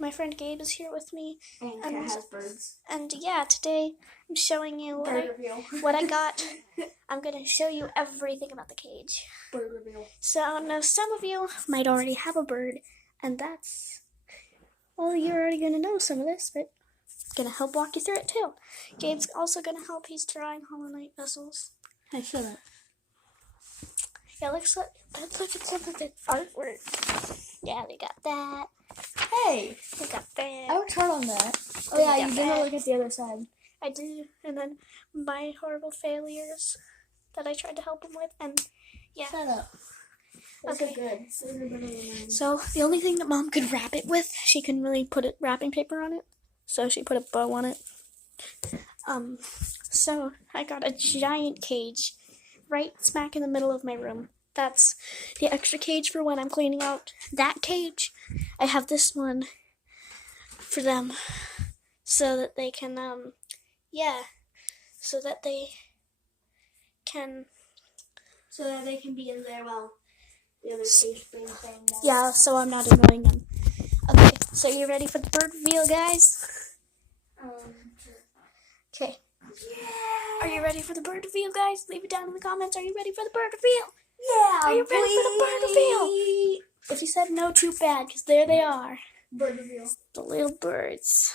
my friend Gabe is here with me. And Kara has birds. And yeah, today I'm showing you what I got. I'm going to show you everything about the cage. Bird reveal. So now some of you might already have a bird, and that's, well, you're already going to know some of this, but I'm going to help walk you through it too. Gabe's also going to help. He's drawing Hollow Knight vessels. Hey, shut up. Yeah, look at some of the artwork. Yeah, we got that. Hey! We got that. I worked hard on that. Oh yeah, you didn't look at the other side. I did, and then my horrible failures that I tried to help him with, and yeah. Shut up. Those Okay. are good. Those are better than mine. So the only thing that Mom could wrap it with, she couldn't really put wrapping paper on it, so she put a bow on it. So I got a giant cage right smack in the middle of my room. That's the extra cage for when I'm cleaning out that cage. I have this one for them so that they can, so that they can be in there while the other cage playing down. Yeah, so I'm not annoying them. Okay, so you ready for the bird reveal, guys? Okay. Yeah. Are you ready for the bird reveal, guys? Leave it down in the comments. Are you ready for the bird reveal? Yeah. Are you ready for the bird reveal? If you said no, too bad, because there they are. Bird reveal. The little birds.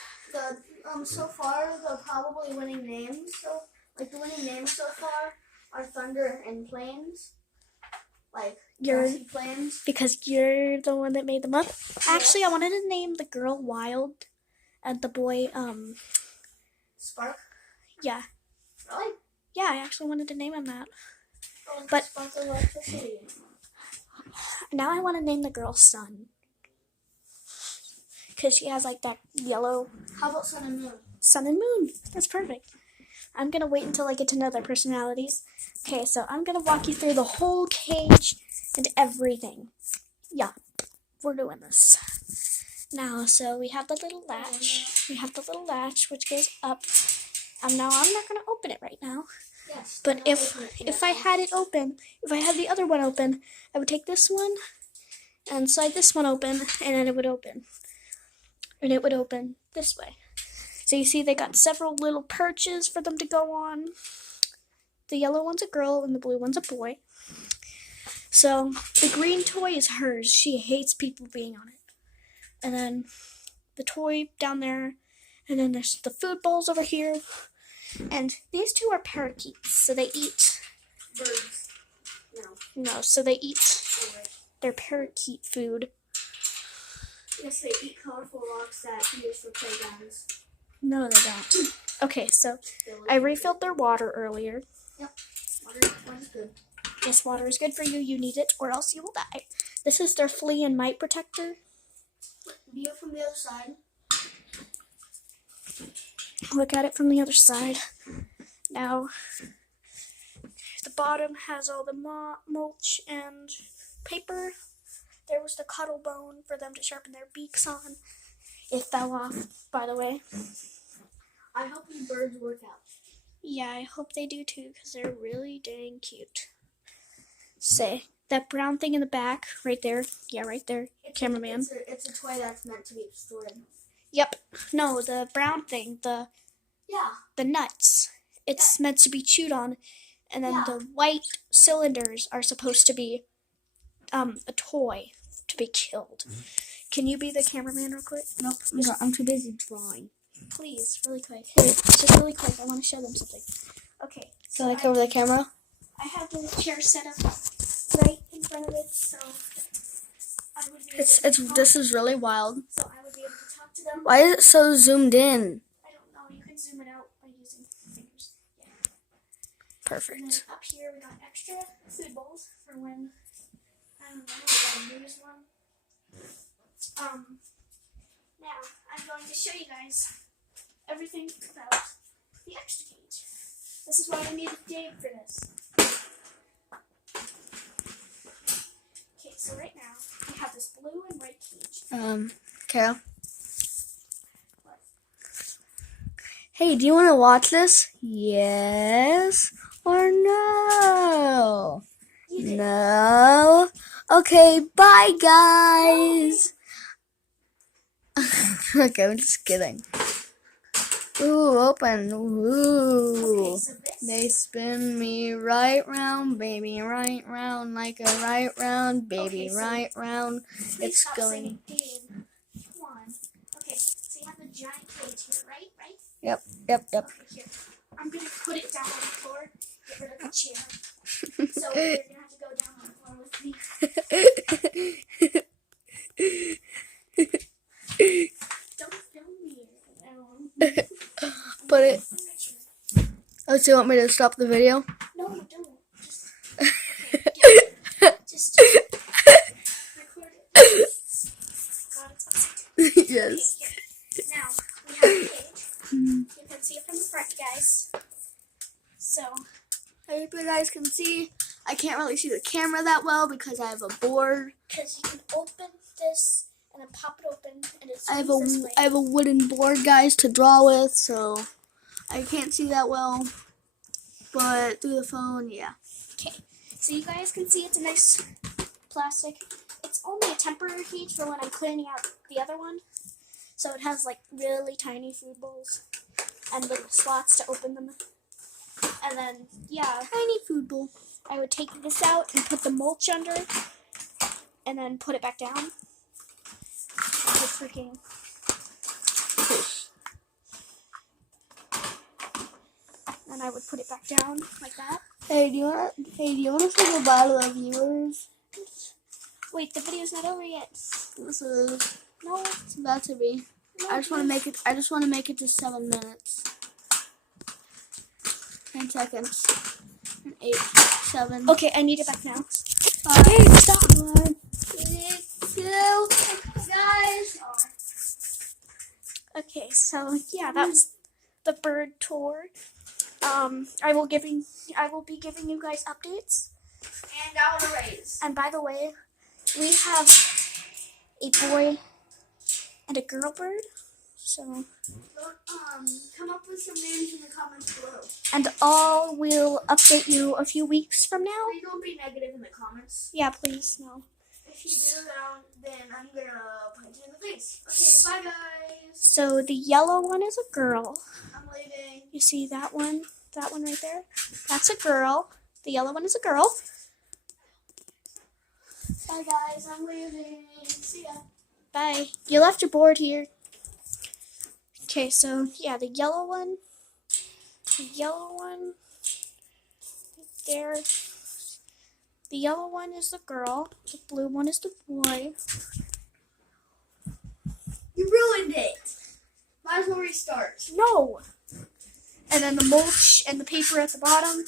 So far, the probably winning names. The winning names so far are Thunder and Plains. Grassy Plains. Because you're the one that made them up. Actually, I wanted to name the girl Wild and the boy, Spark? Yeah. Really? Yeah, I actually wanted to name him that. Oh, but Spark Electricity. Now I want to name the girl Sun. Because she has that yellow. How about Sun and Moon? Sun and Moon. That's perfect. I'm going to wait until I get to know their personalities. Okay, so I'm going to walk you through the whole cage and everything. Yeah, we're doing this. Now, so we have the little latch. We have the little latch, which goes up. Now, I'm not going to open it right now. Yes. But if I had it open, if I had the other one open, I would take this one and slide this one open, and then it would open. And it would open this way. So you see they got several little perches for them to go on. The yellow one's a girl and the blue one's a boy. So the green toy is hers. She hates people being on it. And then the toy down there. And then there's the food bowls over here. And these two are parakeets. So they eat birds. No, so they eat their parakeet food. Yes, they eat colorful rocks that we use for playgrounds. No, they don't. Okay, so I refilled their water earlier. Yep. Water's good. Yes, water is good for you. You need it, or else you will die. This is their flea and mite protector. View from the other side. Look at it from the other side. Now, the bottom has all the mulch and paper. There was the cuddle bone for them to sharpen their beaks on. It fell off, by the way. I hope these birds work out. Yeah, I hope they do too, because they're really dang cute. Say, that brown thing in the back, right there. Yeah, right there. Cameraman. It's a toy that's meant to be destroyed. Yep. No, the brown thing, the nuts. It's meant to be chewed on, and then the white cylinders are supposed to be a toy to be killed. Can you be the cameraman real quick? Nope, I'm too busy drawing. Please, really quick. Hey, just really quick. I want to show them something. Okay. Can I cover the camera? I have the chair set up right in front of it, so I would be able to talk. This is really wild. So I would be able to talk to them. Why is it so zoomed in? I don't know. You can zoom it out by using fingers. Yeah. Perfect. And then up here we got extra food bowls for when, I don't know, if I lose one. Now I'm going to show you guys everything about the extra cage. This is why I needed Dave for this. Okay, so right now we have this blue and red cage. Carol. Hey, do you want to watch this? Yes or no? No? Okay, bye guys. Okay, I'm just kidding. Ooh, open. Ooh. Okay, so this. They spin me right round, baby, right round, like a right round, baby, Okay, so right round. Please It's stop going. singing, Gabe. Come on. Okay, so you have the giant cage here, right? Right? Yep. Okay, here. I'm gonna put it down on the floor. Get rid of the chair. So you're gonna have to go down on the floor with me. Don't film me. Put it. Oh, so you want me to stop the video? No, don't. Just. Okay, just record it. God, it's Yes. okay, here. Now we have the cage. You can see it from the front, guys. So. I hope you guys can see. I can't really see the camera that well because I have a board. Because you can open this and then pop it open, and it's I this way. have a wooden board, guys, to draw with, so I can't see that well. But through the phone, yeah. Okay, so you guys can see it's a nice plastic. It's only a temporary cage for when I'm cleaning out the other one. So it has like really tiny food bowls and little slots to open them. And then, yeah, Tiny food bowl. I would take this out and put the mulch under and then put it back down. Like freaking. And I would put it back down like that. Hey, do you wanna say goodbye to the viewers? Wait, the video's not over yet. This is No, it's about to be. no. I just want to make it to 7 minutes. 10 seconds. 8, 7. Okay, I need it back now. 5, Hey, stop. 1, 6, 2, guys. Okay, so yeah, that was the bird tour. I will be giving you guys updates. And I want to raise. And by the way, we have a boy and a girl bird. So Come up with some names in the comments below. and all will update you a few weeks from now. Please don't be negative in the comments. Yeah, please, no. If you do, then I'm gonna punch you in the face. Okay, bye guys. So the yellow one is a girl. I'm leaving. You see that one right there? That's a girl. The yellow one is a girl. Bye guys, I'm leaving. See ya. Bye. You left your board here. Okay, so yeah, the yellow one there. The yellow one is the girl. The blue one is the boy. You ruined it. Might as well restart. No. And then the mulch and the paper at the bottom.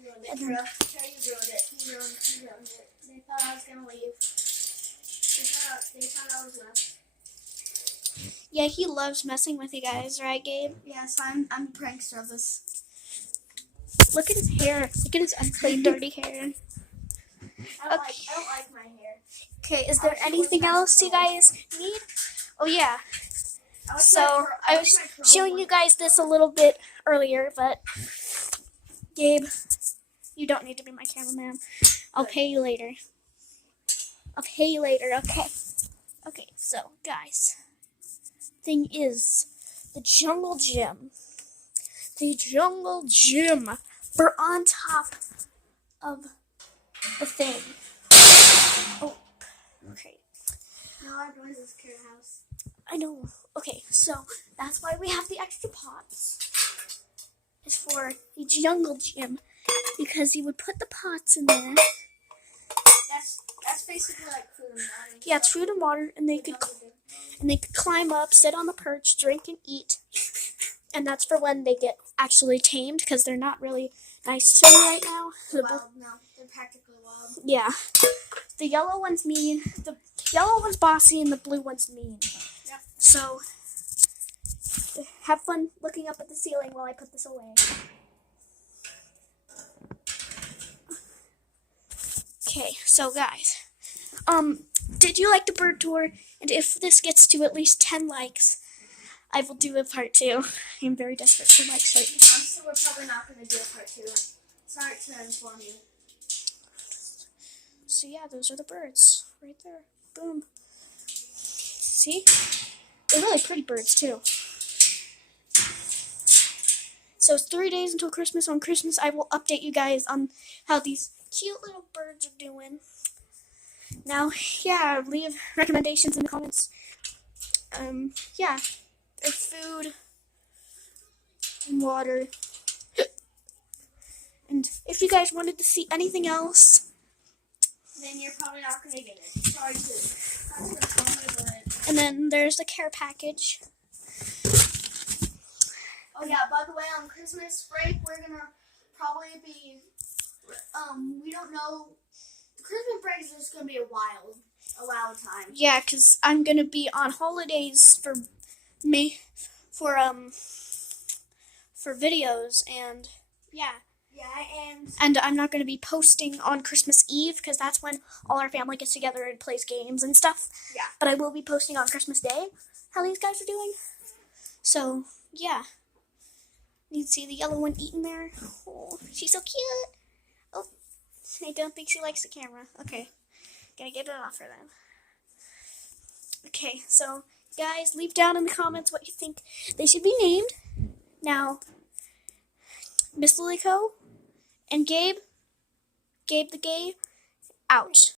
You ruined it, bro. You ruined it. You ruined it. They thought I was gonna leave. They thought I was gonna. Yeah, he loves messing with you guys, right, Gabe? Yes, I'm a prankster of this. Look at his hair. Look at his unclean, dirty hair. I don't like my hair. Okay, is there anything else you guys need? Oh yeah. So I was showing you guys this a little bit earlier, but Gabe, you don't need to be my cameraman. I'll pay you later. Okay. Okay, so guys, thing is the jungle gym. We're on top of the thing. Oh, okay. No, our noises care house. I know. Okay, so that's why we have the extra pots. It's for the jungle gym because you would put the pots in there. That's basically like food and water. Yeah, it's food and water, and they could climb up, sit on the perch, drink and eat. And that's for when they get actually tamed because they're not really nice to me right now. Wild now. They're practically wild. Yeah. The yellow one's mean. The yellow one's bossy, and the blue one's mean. Yep. So have fun looking up at the ceiling while I put this away. Okay, so guys, did you like the bird tour? And if this gets to at least 10 likes, I will do a part 2. I'm very desperate for likes right now. Honestly, we're probably not going to do a part 2. Sorry to inform you. So yeah, those are the birds right there. Boom. See? They're really pretty birds too. So it's 3 days until Christmas. On Christmas, I will update you guys on how these cute little birds are doing. Now, yeah, leave recommendations in the comments. Yeah, their food and water. And if you guys wanted to see anything else, Then you're probably not gonna get it. Sorry, too. That's the bummer, but... and then there's the care package. Oh yeah, by the way, on Christmas break, we're gonna probably be, we don't know, Christmas break is just gonna be a wild time. Yeah, because I'm gonna be on holidays for videos, and yeah. Yeah, And I'm not going to be posting on Christmas Eve because that's when all our family gets together and plays games and stuff. Yeah. But I will be posting on Christmas Day how these guys are doing. So, yeah. You can see the yellow one eating there. Oh, she's so cute. Oh, I don't think she likes the camera. Okay. Gonna get it off her then. Okay, so, guys, leave down in the comments what you think they should be named. Now, Miss Lilyco and Gabe the Gay, out.